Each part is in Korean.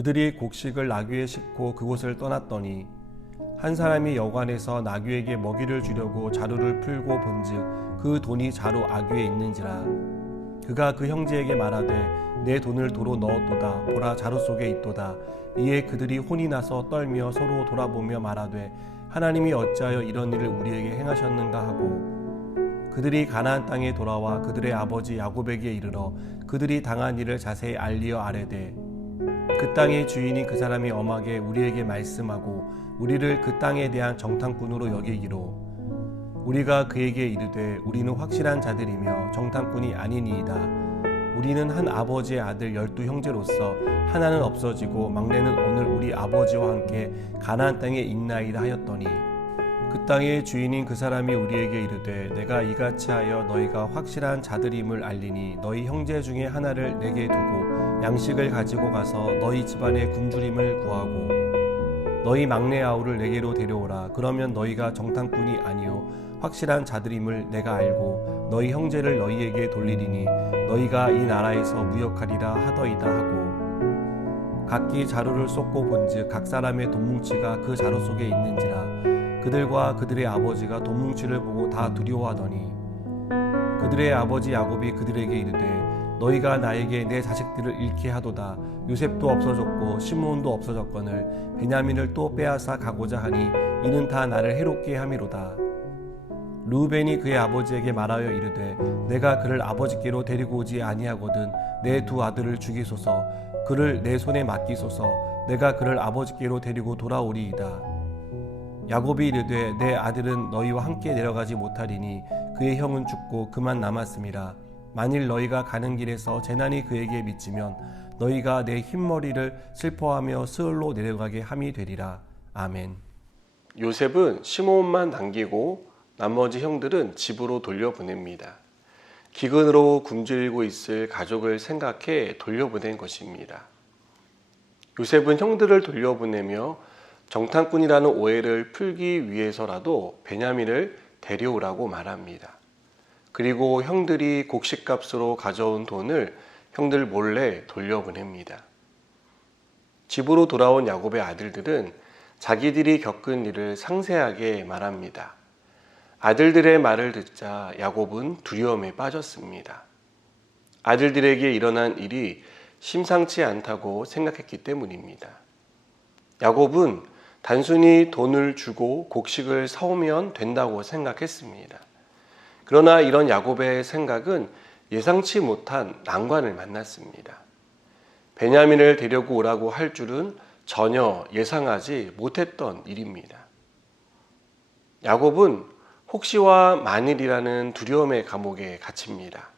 그들이 곡식을 나귀에 싣고 그곳을 떠났더니 한 사람이 여관에서 나귀에게 먹이를 주려고 자루를 풀고 본즉 그 돈이 자루 아귀에 있는지라. 그가 그 형제에게 말하되 내 돈을 도로 넣었도다. 보라, 자루 속에 있도다. 이에 그들이 혼이 나서 떨며 서로 돌아보며 말하되 하나님이 어찌하여 이런 일을 우리에게 행하셨는가 하고, 그들이 가나안 땅에 돌아와 그들의 아버지 야곱에게 이르러 그들이 당한 일을 자세히 알리어 아뢰되, 그 땅의 주인이 그 사람이 엄하게 우리에게 말씀하고 우리를 그 땅에 대한 정탐꾼으로 여기기로 우리가 그에게 이르되 우리는 확실한 자들이며 정탐꾼이 아니니이다. 우리는 한 아버지의 아들 12 형제로서 하나는 없어지고 막내는 오늘 우리 아버지와 함께 가나안 땅에 있나이다 하였더니, 그 땅의 주인인 그 사람이 우리에게 이르되 내가 이같이 하여 너희가 확실한 자들임을 알리니 너희 형제 중에 하나를 내게 두고 양식을 가지고 가서 너희 집안의 굶주림을 구하고 너희 막내 아우를 내게로 데려오라. 그러면 너희가 정탐꾼이 아니요 확실한 자들임을 내가 알고 너희 형제를 너희에게 돌리리니 너희가 이 나라에서 무역하리라 하더이다 하고, 각기 자루를 쏟고 본즉 각 사람의 돈뭉치가 그 자루 속에 있는지라. 그들과 그들의 아버지가 돈뭉치를 보고 다 두려워하더니 그들의 아버지 야곱이 그들에게 이르되 너희가 나에게 내 자식들을 잃게 하도다. 요셉도 없어졌고 시므온도 없어졌거늘 베냐민을 또 빼앗아 가고자 하니 이는 다 나를 해롭게 함이로다. 르우벤이 그의 아버지에게 말하여 이르되 내가 그를 아버지께로 데리고 오지 아니하거든 내 두 아들을 죽이소서. 그를 내 손에 맡기소서. 내가 그를 아버지께로 데리고 돌아오리이다. 야곱이 이르되 내 아들은 너희와 함께 내려가지 못하리니 그의 형은 죽고 그만 남았음이라. 만일 너희가 가는 길에서 재난이 그에게 미치면 너희가 내 흰머리를 슬퍼하며 스을로 내려가게 함이 되리라. 아멘. 요셉은 시므온만 남기고 나머지 형들은 집으로 돌려보냅니다. 기근으로 굶주리고 있을 가족을 생각해 돌려보낸 것입니다. 요셉은 형들을 돌려보내며 정탐꾼이라는 오해를 풀기 위해서라도 베냐민을 데려오라고 말합니다. 그리고 형들이 곡식값으로 가져온 돈을 형들 몰래 돌려보냅니다. 집으로 돌아온 야곱의 아들들은 자기들이 겪은 일을 상세하게 말합니다. 아들들의 말을 듣자 야곱은 두려움에 빠졌습니다. 아들들에게 일어난 일이 심상치 않다고 생각했기 때문입니다. 야곱은 단순히 돈을 주고 곡식을 사오면 된다고 생각했습니다. 그러나 이런 야곱의 생각은 예상치 못한 난관을 만났습니다. 베냐민을 데리고 오라고 할 줄은 전혀 예상하지 못했던 일입니다. 야곱은 혹시와 만일이라는 두려움의 감옥에 갇힙니다.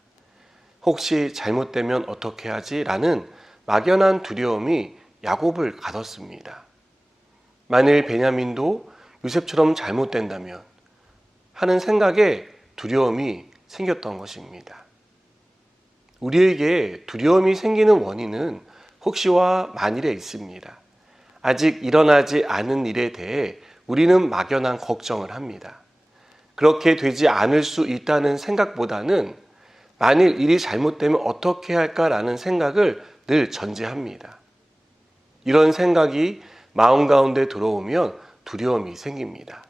혹시 잘못되면 어떻게 하지? 라는 막연한 두려움이 야곱을 가뒀습니다. 만일 베냐민도 요셉처럼 잘못된다면 하는 생각에 두려움이 생겼던 것입니다. 우리에게 두려움이 생기는 원인은 혹시와 만일에 있습니다. 아직 일어나지 않은 일에 대해 우리는 막연한 걱정을 합니다. 그렇게 되지 않을 수 있다는 생각보다는 만일 일이 잘못되면 어떻게 할까라는 생각을 늘 전제합니다. 이런 생각이 마음 가운데 들어오면 두려움이 생깁니다.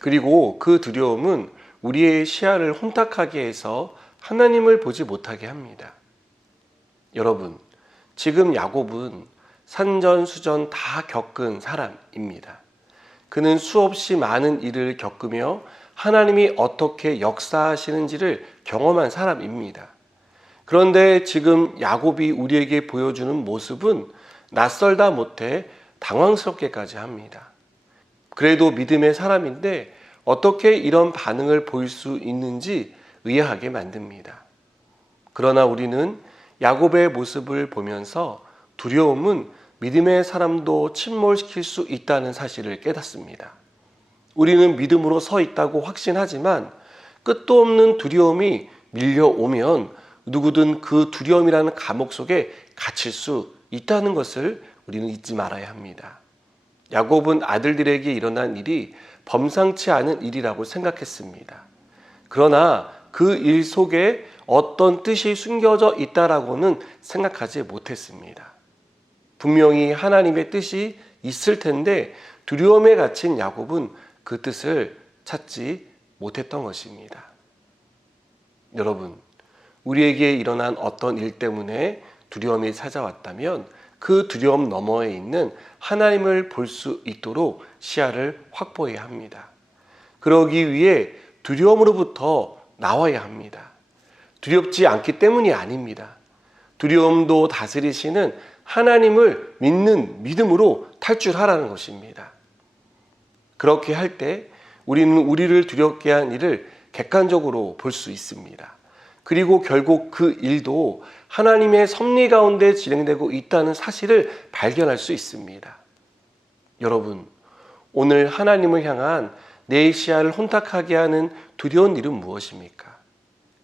그리고 그 두려움은 우리의 시야를 혼탁하게 해서 하나님을 보지 못하게 합니다. 여러분, 지금 야곱은 산전수전 다 겪은 사람입니다. 그는 수없이 많은 일을 겪으며 하나님이 어떻게 역사하시는지를 경험한 사람입니다. 그런데 지금 야곱이 우리에게 보여주는 모습은 낯설다 못해 당황스럽게까지 합니다. 그래도 믿음의 사람인데 어떻게 이런 반응을 보일 수 있는지 의아하게 만듭니다. 그러나 우리는 야곱의 모습을 보면서 두려움은 믿음의 사람도 침몰시킬 수 있다는 사실을 깨닫습니다. 우리는 믿음으로 서 있다고 확신하지만 끝도 없는 두려움이 밀려오면 누구든 그 두려움이라는 감옥 속에 갇힐 수 있다는 것을 우리는 잊지 말아야 합니다. 야곱은 아들들에게 일어난 일이 범상치 않은 일이라고 생각했습니다. 그러나 그 일 속에 어떤 뜻이 숨겨져 있다라고는 생각하지 못했습니다. 분명히 하나님의 뜻이 있을 텐데 두려움에 갇힌 야곱은 그 뜻을 찾지 못했던 것입니다. 여러분, 우리에게 일어난 어떤 일 때문에 두려움이 찾아왔다면 그 두려움 너머에 있는 하나님을 볼 수 있도록 시야를 확보해야 합니다. 그러기 위해 두려움으로부터 나와야 합니다. 두렵지 않기 때문이 아닙니다. 두려움도 다스리시는 하나님을 믿는 믿음으로 탈출하라는 것입니다. 그렇게 할 때 우리는 우리를 두렵게 한 일을 객관적으로 볼 수 있습니다. 그리고 결국 그 일도 하나님의 섭리 가운데 진행되고 있다는 사실을 발견할 수 있습니다. 여러분, 오늘 하나님을 향한 내 시야를 혼탁하게 하는 두려운 일은 무엇입니까?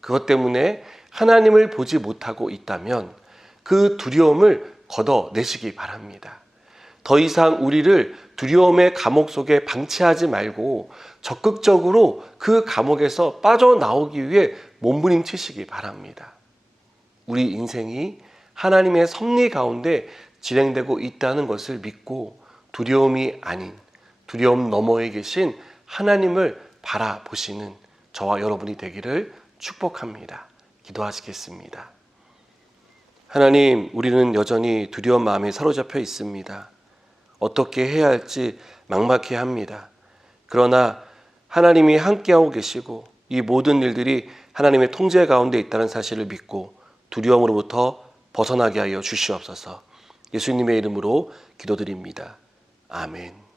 그것 때문에 하나님을 보지 못하고 있다면 그 두려움을 걷어내시기 바랍니다. 더 이상 우리를 두려움의 감옥 속에 방치하지 말고 적극적으로 그 감옥에서 빠져나오기 위해 몸부림치시기 바랍니다. 우리 인생이 하나님의 섭리 가운데 진행되고 있다는 것을 믿고 두려움이 아닌 두려움 너머에 계신 하나님을 바라보시는 저와 여러분이 되기를 축복합니다. 기도하시겠습니다. 하나님, 우리는 여전히 두려운 마음에 사로잡혀 있습니다. 어떻게 해야 할지 막막해합니다. 그러나 하나님이 함께하고 계시고 이 모든 일들이 하나님의 통제 가운데 있다는 사실을 믿고 두려움으로부터 벗어나게 하여 주시옵소서. 예수님의 이름으로 기도드립니다. 아멘.